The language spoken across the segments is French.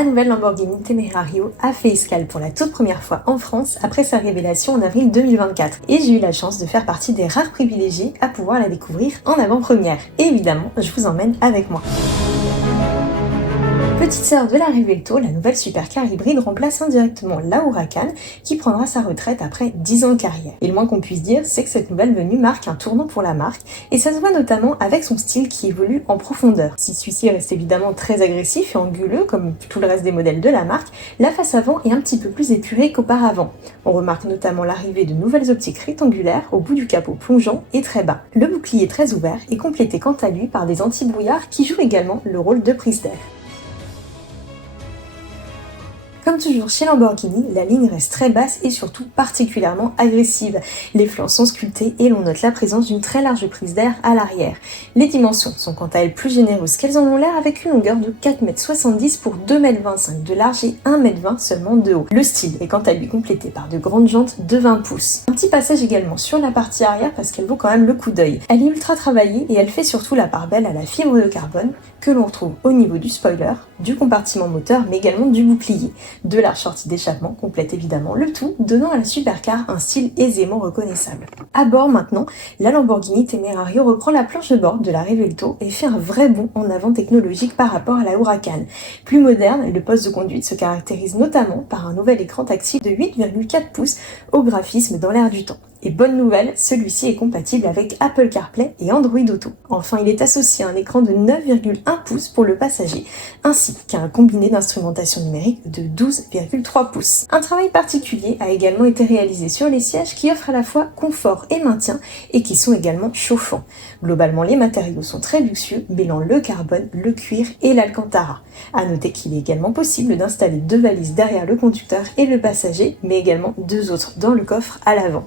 La nouvelle Lamborghini Temerario a fait escale pour la toute première fois en France après sa révélation en avril 2024 et j'ai eu la chance de faire partie des rares privilégiés à pouvoir la découvrir en avant-première. Et évidemment, je vous emmène avec moi. Petite sœur de la Revuelto, la nouvelle supercar hybride remplace indirectement la Huracan qui prendra sa retraite après 10 ans de carrière. Et le moins qu'on puisse dire, c'est que cette nouvelle venue marque un tournant pour la marque et ça se voit notamment avec son style qui évolue en profondeur. Si celui-ci reste évidemment très agressif et anguleux comme tout le reste des modèles de la marque, la face avant est un petit peu plus épurée qu'auparavant. On remarque notamment l'arrivée de nouvelles optiques rectangulaires au bout du capot plongeant et très bas. Le bouclier très ouvert est complété quant à lui par des anti-brouillards qui jouent également le rôle de prise d'air. Comme toujours chez Lamborghini, la ligne reste très basse et surtout particulièrement agressive. Les flancs sont sculptés et l'on note la présence d'une très large prise d'air à l'arrière. Les dimensions sont quant à elles plus généreuses qu'elles en ont l'air avec une longueur de 4,70 m pour 2,25 m de large et 1,20 m seulement de haut. Le style est quant à lui complété par de grandes jantes de 20 pouces. Un petit passage également sur la partie arrière parce qu'elle vaut quand même le coup d'œil. Elle est ultra travaillée et elle fait surtout la part belle à la fibre de carbone que l'on retrouve au niveau du spoiler, du compartiment moteur mais également du bouclier. De larges sorties d'échappement complètent évidemment le tout, donnant à la supercar un style aisément reconnaissable. À bord maintenant, la Lamborghini Temerario reprend la planche de bord de la Revuelto et fait un vrai bond en avant technologique par rapport à la Huracan. Plus moderne, le poste de conduite se caractérise notamment par un nouvel écran tactile de 8,4 pouces au graphisme dans l'air du temps. Et bonne nouvelle, celui-ci est compatible avec Apple CarPlay et Android Auto. Enfin, il est associé à un écran de 9,1 pouces pour le passager, ainsi qu'à un combiné d'instrumentation numérique de 12,3 pouces. Un travail particulier a également été réalisé sur les sièges qui offrent à la fois confort et maintien et qui sont également chauffants. Globalement, les matériaux sont très luxueux, mêlant le carbone, le cuir et l'alcantara. À noter qu'il est également possible d'installer 2 valises derrière le conducteur et le passager, mais également 2 autres dans le coffre à l'avant.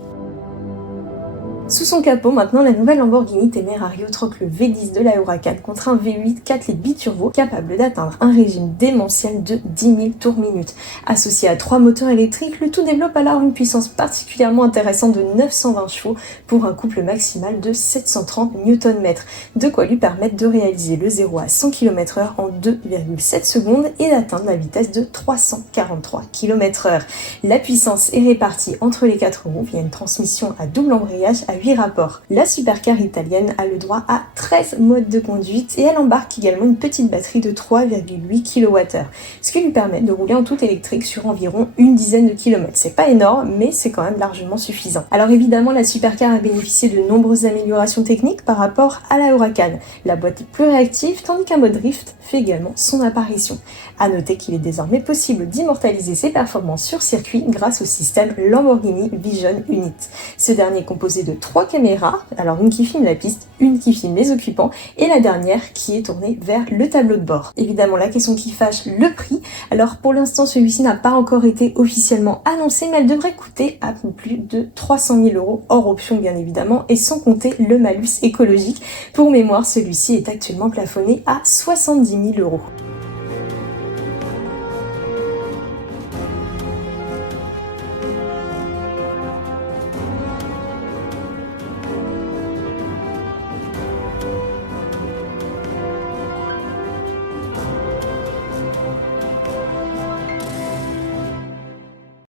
Sous son capot, maintenant, la nouvelle Lamborghini Temerario troque le V10 de la Huracan contre un V8 4 litres biturbo capable d'atteindre un régime démentiel de 10 000 tours minute. Associé à 3 moteurs électriques, le tout développe alors une puissance particulièrement intéressante de 920 chevaux pour un couple maximal de 730 Nm, de quoi lui permettre de réaliser le 0 à 100 km/h en 2,7 secondes et d'atteindre la vitesse de 343 km/h. La puissance est répartie entre les 4 roues via une transmission à double embrayage à 8 rapports. La supercar italienne a le droit à 13 modes de conduite et elle embarque également une petite batterie de 3,8 kWh, ce qui lui permet de rouler en tout électrique sur environ une dizaine de kilomètres. C'est pas énorme, mais c'est quand même largement suffisant. Alors évidemment, la supercar a bénéficié de nombreuses améliorations techniques par rapport à la Huracan. La boîte est plus réactive, tandis qu'un mode drift fait également son apparition. À noter qu'il est désormais possible d'immortaliser ses performances sur circuit grâce au système Lamborghini Vision Unit. Ce dernier est composé de 3 caméras, alors une qui filme la piste, une qui filme les occupants et la dernière qui est tournée vers le tableau de bord. Évidemment, la question qui fâche, le prix. Alors pour l'instant, celui-ci n'a pas encore été officiellement annoncé, mais elle devrait coûter à plus de 300 000 € hors option bien évidemment et sans compter le malus écologique. Pour mémoire, celui-ci est actuellement plafonné à 70 000 €.